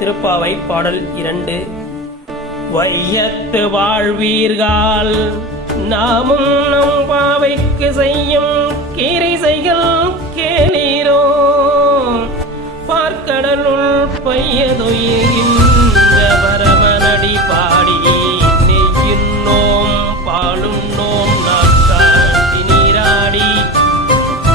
திருப்பாவை பாடல் 2. வையத்து வாழ்வீர்கள் நாமும் நம் பாவைக்கு செய்யும் கீரிசைகள் கேளீரோ. பார்க்கடலுள் பையதொய்கின்ற பரமனடி பாடி நெய்யுண்ணோம் பாலுண்ணோம் நாட்காட்டி நீராடி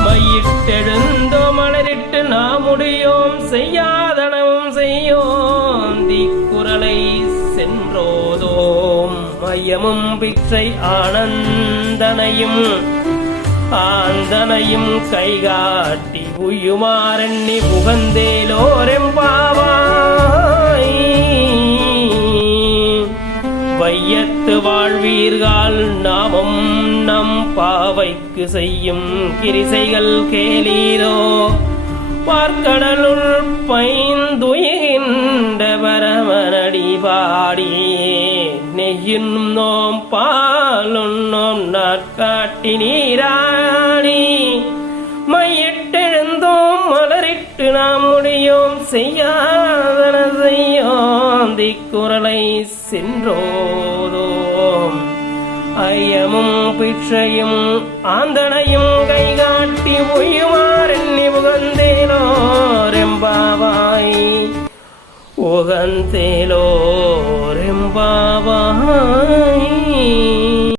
மையிட்டெழுந்தோ மலரிட்டு நாமுடியோம் செய்யாதனவும் செய்யோம் தீக்குறளை சென்றோதோம். மையமும் பிச்சை ஆனந்தனையும் ஆந்தனையும் கைகாட்டி உயுமாறெண்ணி புகந்தேலோரெம்பாவாய். வையத்து வாழ்வீர்கள் நாமும் நம் பாவைக்கு செய்யும் கிரிசைகள் கேளீரோ. பார்க்கடலுள் பைந்துயிகின்ற பரமனடி பாடியே நெய்யுண்ணோம் பாலுண்ணோம் நாட்காட்டி நீராடி மையிட்டெழுந்தோம் மலரிட்டு நாம் முடியோம் செய்யாதன செய்யோம் திக்குறளை சென்றோதோம். ஐயமும் பிச்சையும் ஆந்தனையும் கைகாட்டி உயுமாறெண்ணி புகந்தேலோரெம்பாவாய். உகந்தேலோ